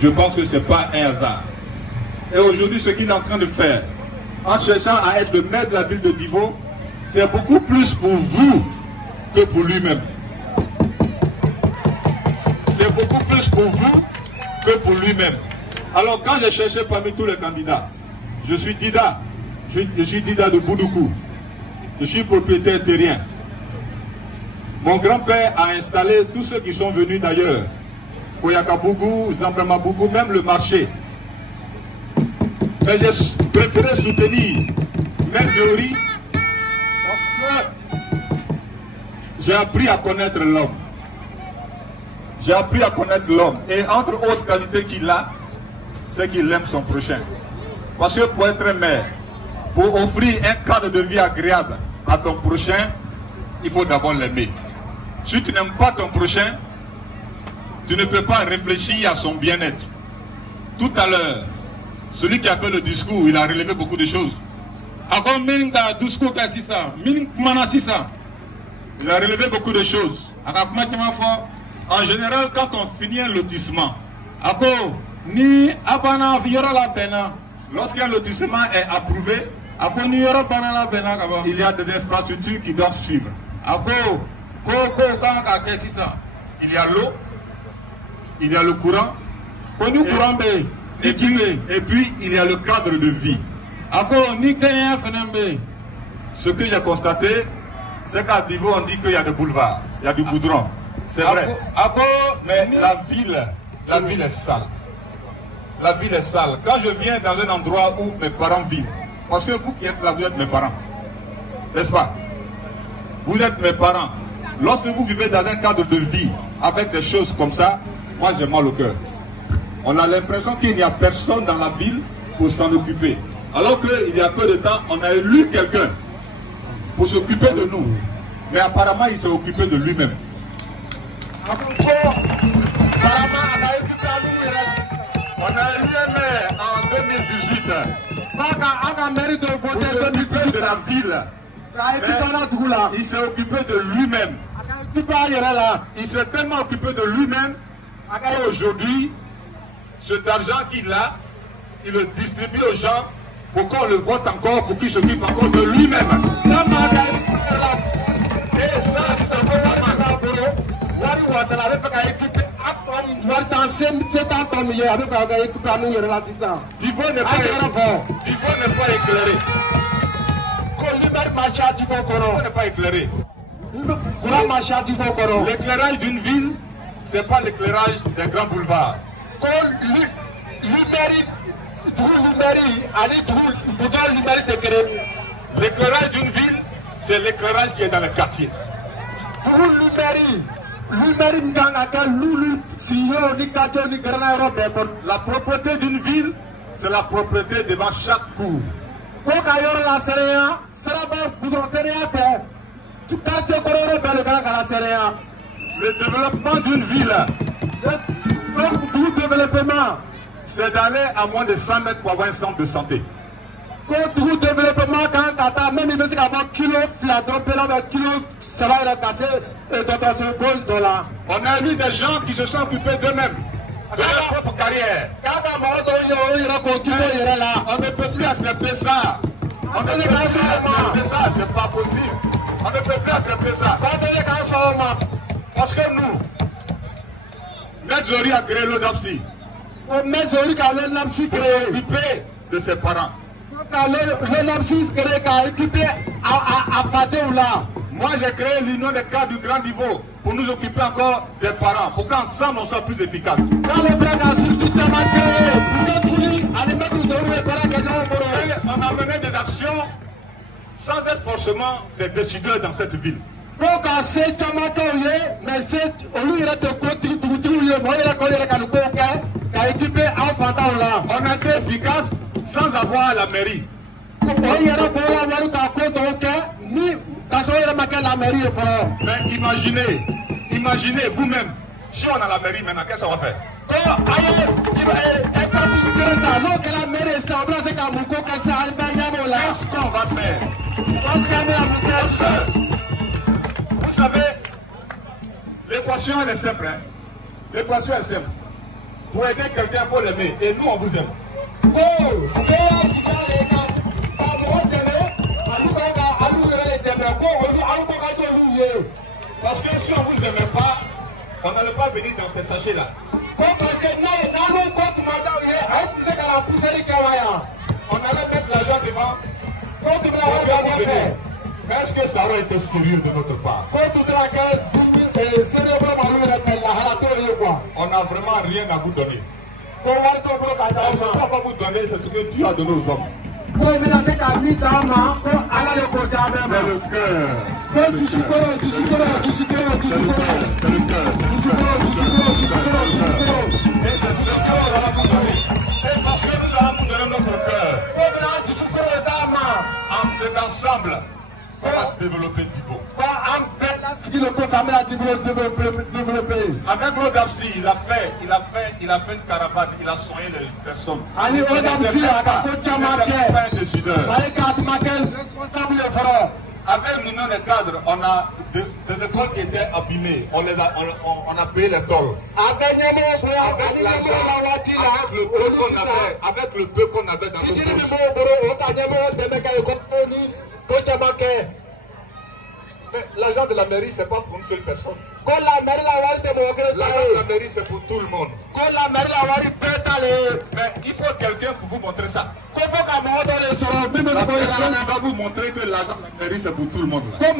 Je pense que ce n'est pas un hasard. Et aujourd'hui, ce qu'il est en train de faire, en cherchant à être le maire de la ville de Divo, c'est beaucoup plus pour vous que pour lui-même. C'est beaucoup plus pour vous que pour lui-même. Alors quand j'ai cherché parmi tous les candidats, je suis Dida. Je suis Dida de Boudoukou. Je suis propriétaire terrien. Mon grand-père a installé tous ceux qui sont venus d'ailleurs. Koyakabougou, Zambramabougou, même le marché. Mais j'ai préféré soutenir même Théorie parce que j'ai appris à connaître l'homme. J'ai appris à connaître l'homme. Et entre autres qualités qu'il a, c'est qu'il aime son prochain. Parce que pour être maire, pour offrir un cadre de vie agréable à ton prochain, il faut d'abord l'aimer. Si tu n'aimes pas ton prochain, tu ne peux pas réfléchir à son bien-être. Tout à l'heure, celui qui a fait le discours, il a relevé beaucoup de choses. Il a relevé beaucoup de choses. En général, quand on finit un lotissement, lorsqu'un lotissement est approuvé, il y a des infrastructures qui doivent suivre. Il y a l'eau, il y a le courant, et puis il y a le cadre de vie. Ce que j'ai constaté, c'est qu'à Divo, on dit qu'il y a des boulevards, il y a du goudron. C'est vrai. Mais la ville est sale. La ville est sale. Quand je viens dans un endroit où mes parents vivent, parce que vous qui êtes là, vous êtes mes parents, n'est-ce pas? Vous êtes mes parents. Lorsque vous vivez dans un cadre de vie avec des choses comme ça, moi j'ai mal au cœur. On a l'impression qu'il n'y a personne dans la ville pour s'en occuper. Alors qu'il y a peu de temps, on a élu quelqu'un pour s'occuper de nous. Mais apparemment, il s'est occupé de lui-même. On a élu un maire en 2018. Pour s'occuper de la ville. Mais il s'est occupé de lui-même. Il s'est tellement occupé de lui-même qu'aujourd'hui, cet argent qu'il a, il le distribue aux gens pour qu'on le vote encore, pour qu'il s'occupe encore de lui-même. Et ça, c'est Divo n'est pas éclairé. Divo n'est pas éclairé. L'éclairage d'une ville, ce n'est pas l'éclairage des grands boulevards. L'éclairage d'une ville, c'est l'éclairage qui est dans le quartier. La propreté d'une ville, c'est la propreté devant chaque cour. Le développement d'une ville, c'est d'aller à moins de 100 mètres pour avoir un centre de santé. On a eu des gens qui se sont occupés d'eux-mêmes, de leur propre carrière. On ne peut plus accepter ça. On ne peut plus accepter ça, c'est pas possible. On ne peut plus accepter ça. Parce que nous, Maître Zori a créé l'ONAPSI. Pour s'occuper de ses parents. Moi j'ai créé l'union des cadres du grand niveau pour nous occuper encore des parents, pour qu'ensemble on soit plus efficace. On a mené des actions sans être forcément des décideurs dans cette ville. On a été efficace sans avoir la mairie. Mais imaginez vous-même, si on a la mairie maintenant, qu'est-ce qu'on va faire? Qu'est-ce qu'on va faire? Vous savez, l'équation elle est simple. L'équation est simple. Pour aider quelqu'un, il faut l'aimer. Et nous, on vous aime. Parce que si on ne vous aimait pas, on n'allait pas venir dans ces sachets-là. Parce que on allait mettre l'argent devant. Mais est-ce que ça aurait été sérieux de notre part? On n'a vraiment rien à vous donner. On ne peut pas vous donner, c'est ce que Dieu a donné aux hommes. C'est le cœur. Et c'est ce que nous allons vous donner. Et parce que nous allons vous donner notre cœur. En cet ensemble, on va développer Dibo. Avec Rodapsi, il a fait une caravane, il a soigné les personnes. Il n'était pas un décideur. Avec l'union des cadres, on a des écoles qui étaient abîmées. On a payé les tôles. Avec le peu qu'on avait dans notre poche. Mais l'argent de la mairie, c'est pas pour une seule personne. L'argent de la mairie, c'est pour tout le monde. Mais il faut quelqu'un pour vous montrer ça. La personne va vous montrer que l'argent de la mairie, c'est pour tout le monde. C'est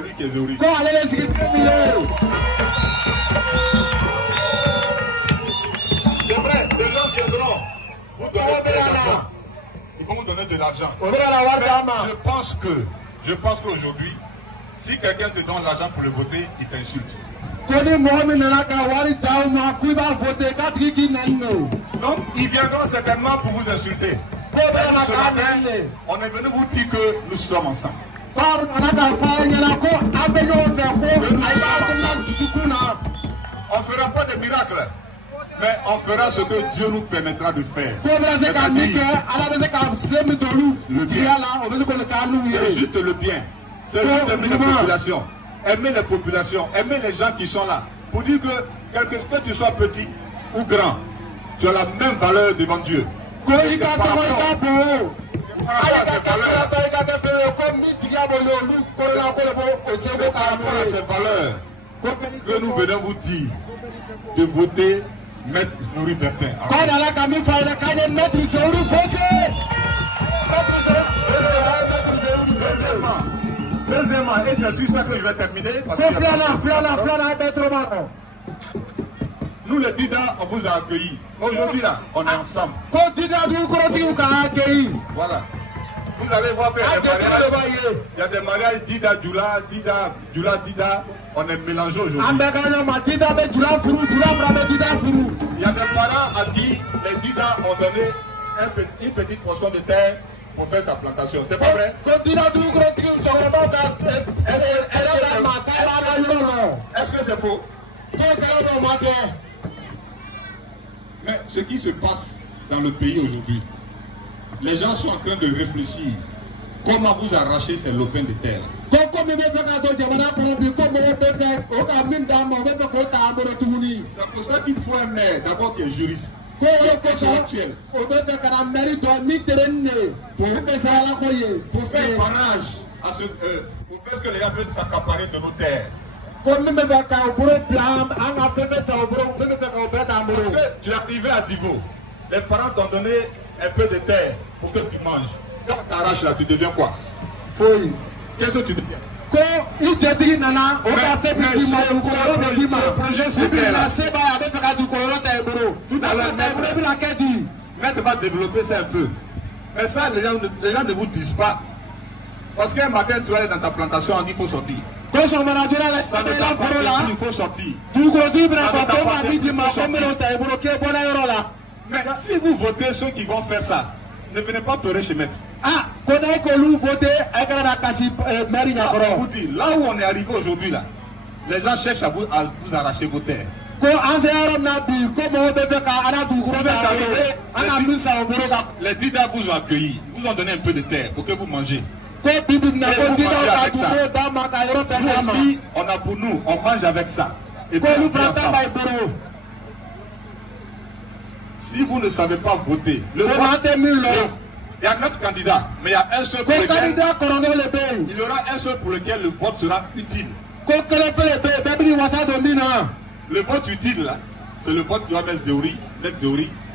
lui qui est Zori. C'est vrai, des gens viendront vous donner de l'argent. Ils vont vous donner de l'argent. Je pense qu'aujourd'hui, si quelqu'un te donne l'argent pour le voter, il t'insulte. Donc, ils viendront certainement pour vous insulter. Ce matin, on est venu vous dire que nous sommes ensemble. On ne fera pas de miracles. Mais on fera ce que Dieu nous permettra de faire. C'est juste le bien. C'est juste aimer les populations. Aimer les populations. Aimer les gens qui sont là. Pour dire que tu sois petit ou grand, tu as la même valeur devant Dieu. Par rapport à ces valeurs que nous venons vous dire de voter Maître Zori Bertin. Deuxièmement, et c'est sur ça que je vais terminer. Nous les Dida, on vous a accueillis. Aujourd'hui là, on est ensemble. Voilà. Vous allez voir qu'il y a des mariages Dida, Djoula, Dida, Djoula, Dida. On est mélangés aujourd'hui. Il y a des parents à qui les Dida ont donné une petite portion de terre pour faire sa plantation. C'est pas vrai? Est-ce que c'est faux? Mais ce qui se passe dans le pays aujourd'hui, les gens sont en train de réfléchir. Comment vous arracher ces lopins de terre? C'est pour ça qu'il faut un maire d'abord qui est juriste, qui est intellectuel, pour faire barrage à ce, pour faire ce que les gens veulent s'accaparer de nos terres. Tu es arrivé à Divo, les parents t'ont donné un peu de terre pour que tu manges. Quand tu arraches là, tu deviens quoi? Fouille. Qu'est-ce que tu deviens? Tout à l'heure, Maître va développer ça un peu. Mais ça, les gens ne vous disent pas. Parce qu'un matin, tu vas aller dans ta plantation, on dit qu'il faut sortir. Ça ne t'a pas dit qu'il faut sortir. Mais si vous votez ceux qui vont faire ça, ne venez pas pleurer chez Maître. Vous dit, là où on est arrivé aujourd'hui, là, les gens cherchent à vous arracher vos terres. Les Dida vous ont accueilli, vous ont donné un peu de terre pour que vous mangez. Nous aussi, on a pour nous, on mange avec ça. Et puis, si vous ne savez pas voter, il y a 9 candidats, mais il y a un seul pour lequel il y aura un seul pour lequel le vote sera utile. Le vote utile, là, c'est le vote qui va mettre Zéori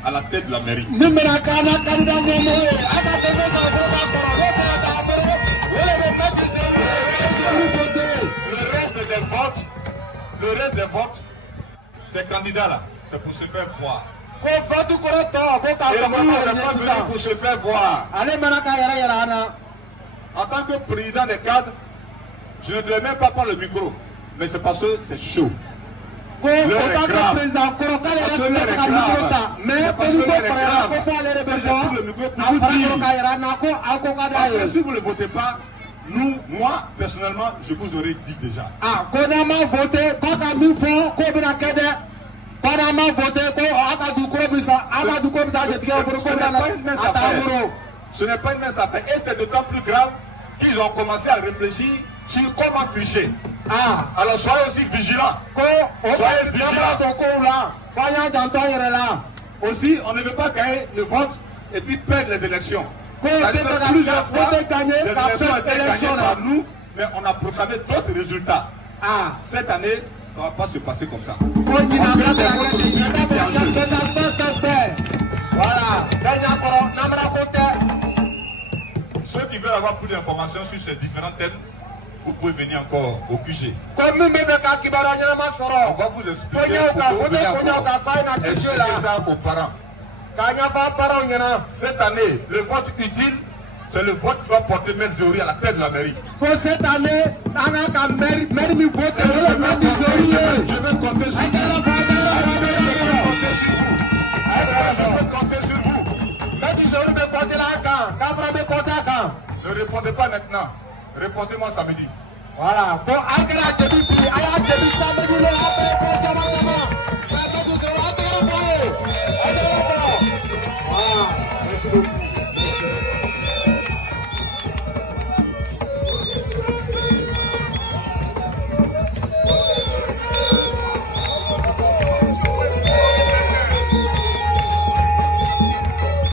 à la tête de la mairie. Le reste des votes, ces candidats-là, c'est pour se faire voir. Et nous, on n'est pas venu pour se faire voir. En tant que président des cadres, je ne devais même pas prendre le micro, mais c'est parce que c'est chaud. Si vous ne votez pas, moi, personnellement, je vous aurais dit déjà. Ce n'est pas une mince affaire. Et c'est d'autant plus grave qu'ils ont commencé à réfléchir sur comment tricher. Alors soyez aussi vigilants. Soyez vigilants. Aussi, on ne veut pas gagner le vote et puis perdre les élections. Plusieurs fois, les élections ont été gagnées par nous, mais on a proclamé d'autres résultats. Cette année, ça ne va pas se passer comme ça. Ceux qui veulent avoir plus d'informations sur ces différents thèmes, vous pouvez venir encore au QG. On va vous expliquer pourquoi expliquer ça aux parents. Cette année, le vote utile, c'est le vote qui va porter M. Zéori à la tête de la mairie. Pour cette année, je vais compter sur vous. Ne répondez pas maintenant. Répondez-moi samedi. Voilà. Bon,